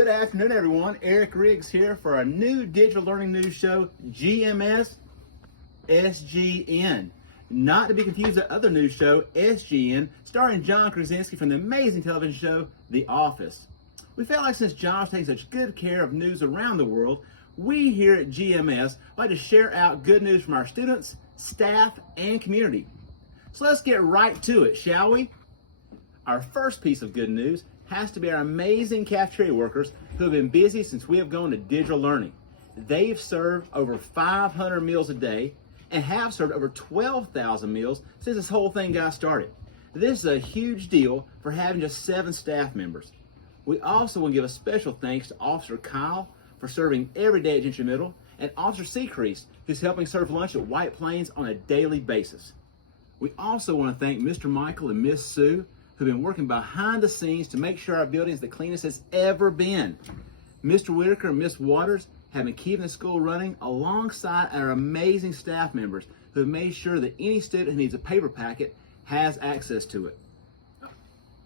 Good afternoon, everyone. Eric Riggs here for our new digital learning news show, GMS SGN. Not to be confused with the other news show, SGN, starring John Krasinski from the amazing television show, The Office. We felt like since John's taking such good care of news around the world, we here at GMS like to share out good news from our students, staff, and community. So let's get right to it, shall we? Our first piece of good news has to be our amazing cafeteria workers who have been busy since we have gone to digital learning. They've served over 500 meals a day and have served over 12,000 meals since this whole thing got started. This is a huge deal for having just 7 staff members. We also want to give a special thanks to Officer Kyle for serving every day at Gentry Middle, and Officer Seacrease, who's helping serve lunch at White Plains on a daily basis. We also want to thank Mr. Michael and Miss Sue, who've been working behind the scenes to make sure our building is the cleanest it's ever been. Mr. Whitaker and Miss Waters have been keeping the school running alongside our amazing staff members who have made sure that any student who needs a paper packet has access to it.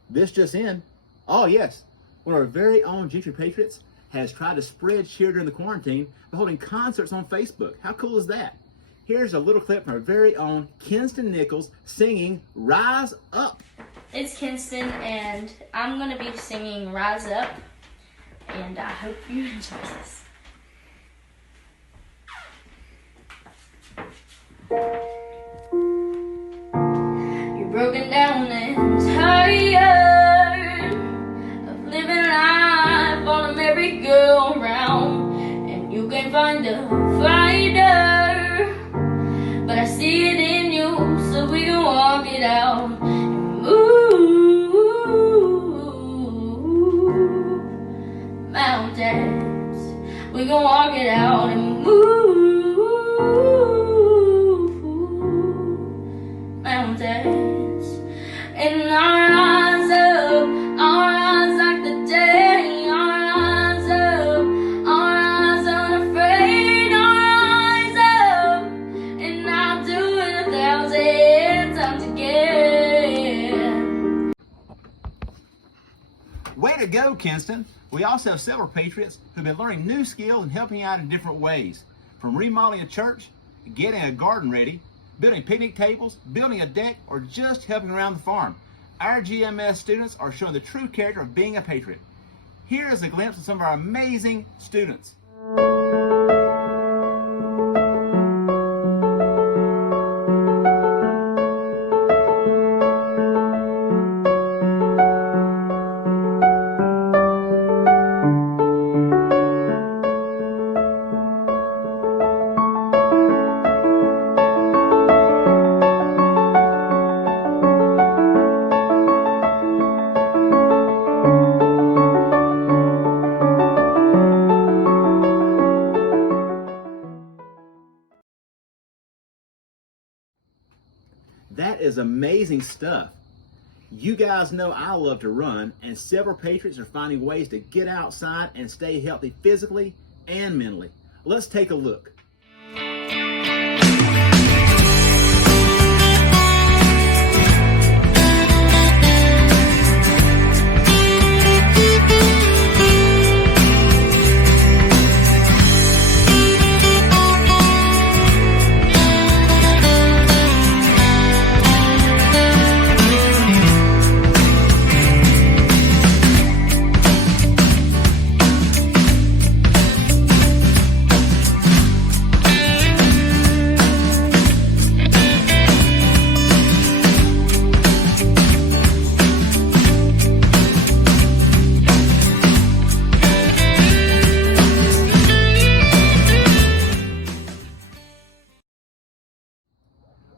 This just in. Oh yes, one of our very own Gentry Patriots has tried to spread cheer during the quarantine by holding concerts on Facebook. How cool is that? Here's a little clip from our very own Kinston Nichols singing Rise Up. It's Kinston, and I'm going to be singing Rise Up, and I hope you enjoy this. You're broken down and tired of living life on a merry-go-round, and you can find a fighter, but I see it in you, so we can walk it out. Mountains, we gon' walk it out and move mountains, and our eyes up, our eyes like the day, our eyes up, our eyes unafraid, our eyes up, and I'll do it 1,000 times again. Way to go, Kinston. We also have several Patriots who've been learning new skills and helping out in different ways. From remodeling a church, getting a garden ready, building picnic tables, building a deck, or just helping around the farm. Our GMS students are showing the true character of being a Patriot. Here is a glimpse of some of our amazing students. That is amazing stuff. You guys know I love to run, and several Patriots are finding ways to get outside and stay healthy physically and mentally. Let's take a look.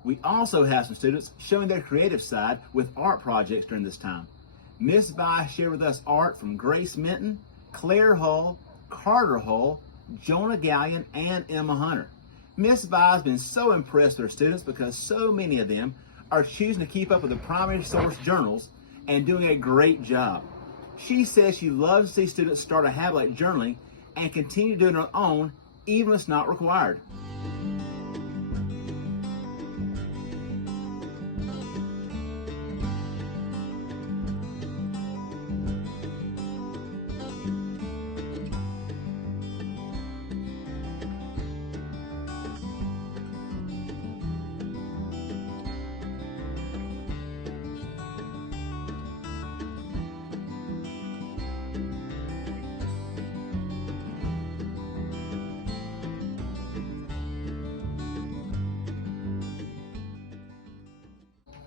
We also have some students showing their creative side with art projects during this time. Miss Vi shared with us art from Grace Minton, Claire Hull, Carter Hull, Jonah Gallion, and Emma Hunter. Miss Vi has been so impressed with her students because so many of them are choosing to keep up with the primary source journals and doing a great job. She says she loves to see students start a habit like journaling and continue doing their own, even if it's not required.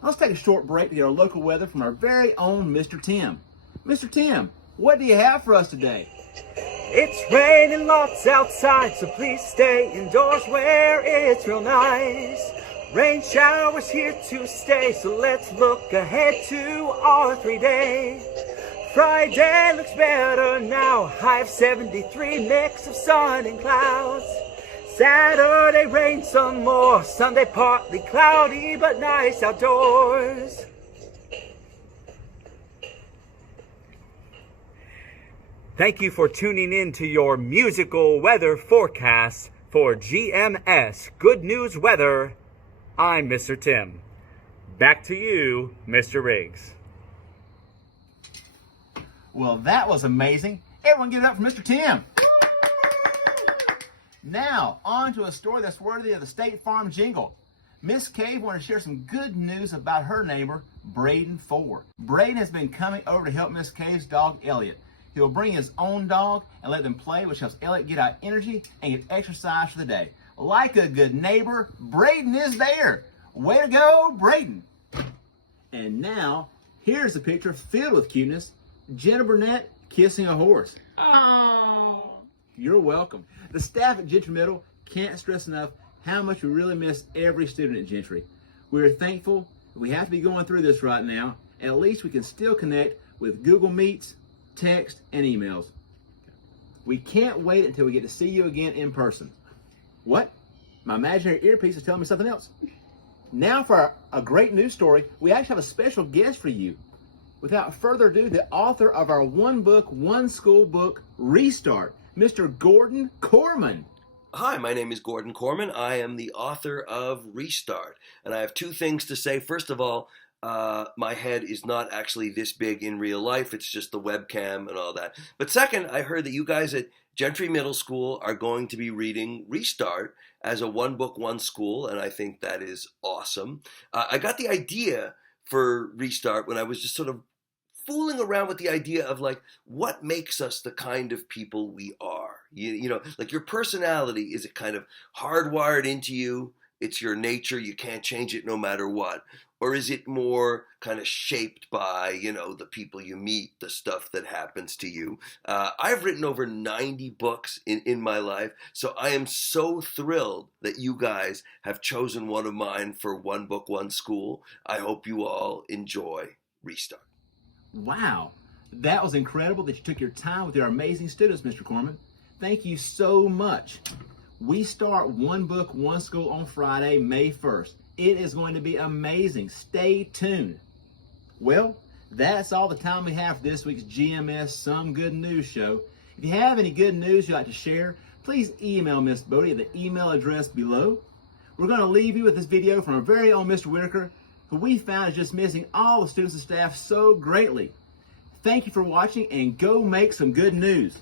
Let's take a short break to get our local weather from our very own Mr. Tim. Mr. Tim, what do you have for us today? It's raining lots outside, so please stay indoors where it's real nice. Rain showers here to stay, so let's look ahead to our 3-day. Friday looks better now, high of 73, mix of sun and clouds. Saturday rain some more, Sunday partly cloudy but nice outdoors. Thank you for tuning in to your musical weather forecast for GMS Good News Weather. I'm Mr. Tim. Back to you, Mr. Riggs. Well, that was amazing. Everyone give it up for Mr. Tim. Now, on to a story that's worthy of the State Farm jingle. Miss Cave wanted to share some good news about her neighbor, Braden Ford. Braden has been coming over to help Miss Cave's dog, Elliot. He'll bring his own dog and let them play, which helps Elliot get out energy and get exercise for the day. Like a good neighbor, Braden is there. Way to go, Braden. And now, here's a picture filled with cuteness. Jenna Burnett kissing a horse. Oh. You're welcome. The staff at Gentry Middle can't stress enough how much we really miss every student at Gentry. We're thankful that we have to be going through this right now. At least we can still connect with Google Meets, text, and emails. We can't wait until we get to see you again in person. What? My imaginary earpiece is telling me something else. Now for a great news story, we actually have a special guest for you. Without further ado, the author of our One Book, One School book, Restart, Mr. Gordon Korman. Hi, my name is Gordon Korman. I am the author of Restart, and I have two things to say. First of all, my head is not actually this big in real life. It's just the webcam and all that. But second, I heard that you guys at Gentry Middle School are going to be reading Restart as a One Book, One School, and I think that is awesome. I got the idea for Restart when I was just sort of fooling around with the idea of like what makes us the kind of people we are. You know, like your personality, is it kind of hardwired into you? It's your nature, you can't change it no matter what. Or is it more kind of shaped by, you know, the people you meet, the stuff that happens to you? I've written over 90 books in my life, so I am so thrilled that you guys have chosen one of mine for One Book, One School. I hope you all enjoy Restart. Wow, that was incredible that you took your time with your amazing students, Mr. Korman. Thank you so much. We start One Book, One School on Friday, May 1st. It is going to be amazing. Stay tuned. Well, that's all the time we have for this week's GMS Some Good News show. If you have any good news you'd like to share, please email Miss Bodie at the email address below. We're going to leave you with this video from our very own Mr. Whitaker, who we found is just missing all the students and staff so greatly. Thank you for watching, and go make some good news.